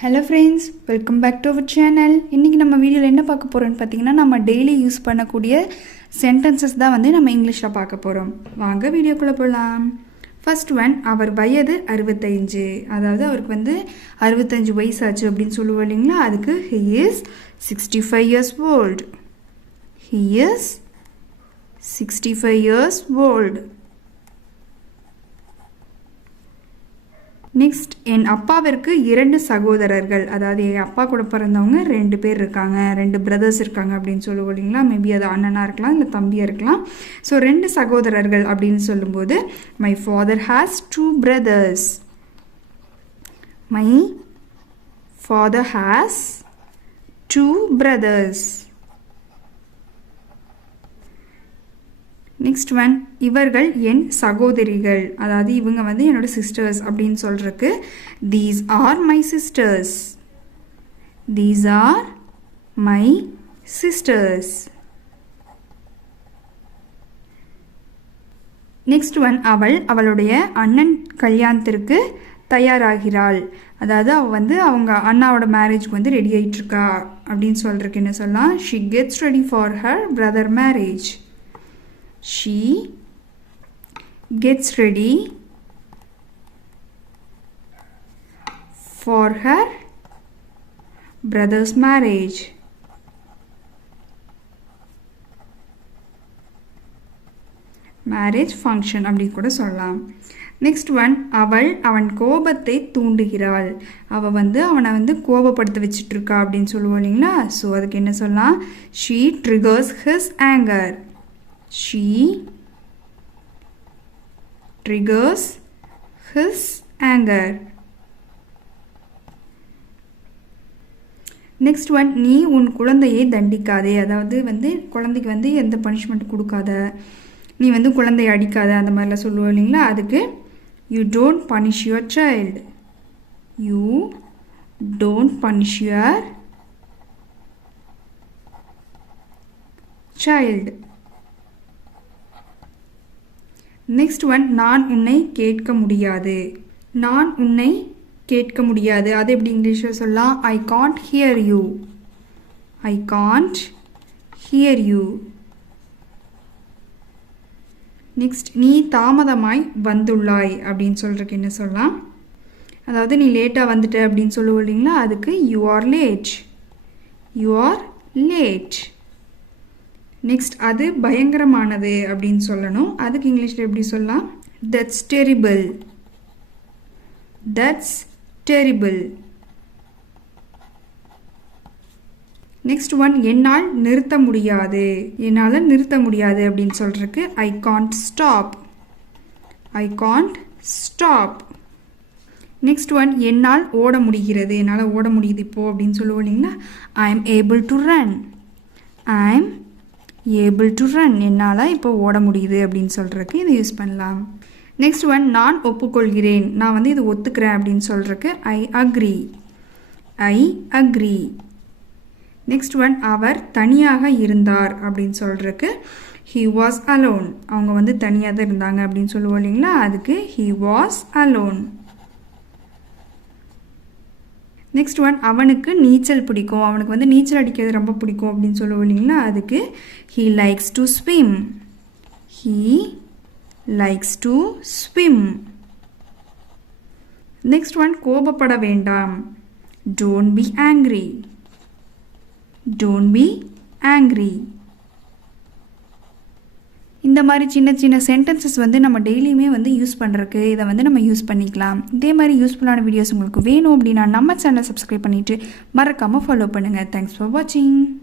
Hello friends, welcome back to our channel. இன்றைக்கி நம்ம வீடியோவில் என்ன பார்க்க போகிறோன்னு பார்த்தீங்கன்னா, நம்ம டெய்லி யூஸ் பண்ணக்கூடிய சென்டென்சஸ் தான் வந்து நம்ம இங்கிலீஷில் பார்க்க போகிறோம். வாங்க வீடியோக்குள்ளே போகலாம். ஃபர்ஸ்ட் ஒன், அவர் வயது 65. அதாவது அவருக்கு வந்து 65 வயசாச்சு அப்படின்னு சொல்லுவோம் இல்லைங்களா. அதுக்கு he is 65 years old. He is 65 years old. Next, என் அப்பாவிற்கு 2 சகோதரர்கள். அதாவது என் அப்பா கூட பிறந்தவங்க 2 பேர் இருக்காங்க, 2 பிரதர்ஸ் இருக்காங்க அப்படின்னு சொல்லுவோம் இல்லைங்களா. மேபி அது அண்ணனாக இருக்கலாம், இல்லை தம்பியாக இருக்கலாம். ஸோ 2 சகோதரர்கள் அப்படின்னு சொல்லும்போது my father has 2 brothers. My father has 2 brothers. Next one, இவர்கள் என் சகோதரிகள். அதாவது இவங்க வந்து என்னோட சிஸ்டர்ஸ் அப்படின்னு சொல்கிறதுக்கு these are my sisters. These are my sisters. Next one, அவளுடைய அண்ணன் கல்யாணத்திற்கு தயாராகிறாள். அதாவது அவள் வந்து அவங்க அண்ணாவோட மேரேஜ்க்கு வந்து ரெடி ஆகிட்டுருக்கா அப்படின்னு சொல்கிறதுக்கு என்ன சொல்லலாம்? She gets ready for her brother marriage. She gets ready for her brother's marriage. Marriage function அப்படி கூட சொல்லலாம். நெக்ஸ்ட் ஒன், அவன் கோபத்தை தூண்டுகிறாள். அவள் வந்து அவனை வந்து கோபப்படுத்த வச்சிட்ருக்கா அப்படின்னு சொல்லுவோம் இல்லைங்களா. ஸோ அதுக்கு என்ன சொல்லலாம்? She triggers his anger. She triggers his anger. Next one, நீ உன் குழந்தையை தண்டிக்காதே. அதாவது வந்து குழந்தைக்கு வந்து எந்த பனிஷ்மெண்ட் கொடுக்காத, நீ வந்து குழந்தையை அடிக்காத, அந்த மாதிரிலாம் சொல்லுவோம் இல்லைங்களா. அதுக்கு you don't punish your child. You don't punish your child. Next one, நான் உன்னை கேட்க முடியாது. நான் உன்னை கேட்க முடியாது. அது எப்படி இங்கிலீஷில் சொல்லலாம்? I can't hear you. I can't hear you. Next, நீ தாமதமாய் வந்துள்ளாய் அப்படின்னு சொல்கிறதுக்கு என்ன சொல்லலாம்? அதாவது நீ லேட்டாக வந்துட்ட அப்படின்னு சொல்லுவோம் இல்லைங்களா. அதுக்கு you are late. You are late. Next, அது பயங்கரமானது அப்படின்னு சொல்லணும். அதுக்கு இங்கிலீஷில் எப்படி சொல்லலாம்? That's terrible. That's terrible. Next one, என்னால் நிறுத்த முடியாது. என்னால் நிறுத்த முடியாது அப்படின்னு சொல்கிறதுக்கு I can't stop. I can't stop. Next one, என்னால் ஓட முடிகிறது. என்னால் ஓட முடியுது இப்போது அப்படின்னு சொல்லுவோம் இல்லைங்களா. I am able to run. I am able to run. என்னால் இப்போ ஓட முடியுது அப்படின்னு சொல்கிறதுக்கு இதை யூஸ் பண்ணலாம். நெக்ஸ்ட் ஒன், நான் ஒப்புக்கொள்கிறேன். நான் வந்து இது ஒத்துக்கிறேன் அப்படின்னு சொல்கிறதுக்கு I agree. I agree. Next one, அவர் தனியாக இருந்தார் அப்படின்னு சொல்கிறதுக்கு ஹி வாஸ் அலோன். அவங்க வந்து தனியாக தான் இருந்தாங்க அப்படின்னு சொல்லுவோம் இல்லைங்களா. அதுக்கு he was alone. Next one, அவனுக்கு நீச்சல் பிடிக்கும். அவனுக்கு வந்து நீச்சல் அடிக்கிறது ரொம்ப பிடிக்கும் அப்படின்னு சொல்லுவோம் இல்லைங்களா. அதுக்கு he likes to swim. He likes to swim. Next one, கோபப்பட வேண்டாம். Don't be angry. Don't be angry. இந்த மாதிரி சின்ன சின்ன சென்டென்சஸ் வந்து நம்ம டெய்லியுமே வந்து யூஸ் பண்ணுறதுக்கு இதை வந்து நம்ம யூஸ் பண்ணிக்கலாம். இதே மாதிரி யூஸ்ஃபுல்லான வீடியோஸ் உங்களுக்கு வேணும் அப்படின்னா நம்ம சேனலை சப்ஸ்கிரைப் பண்ணிவிட்டு மறக்காமல் ஃபாலோ பண்ணுங்கள். தேங்க்ஸ் ஃபார் வாட்சிங்.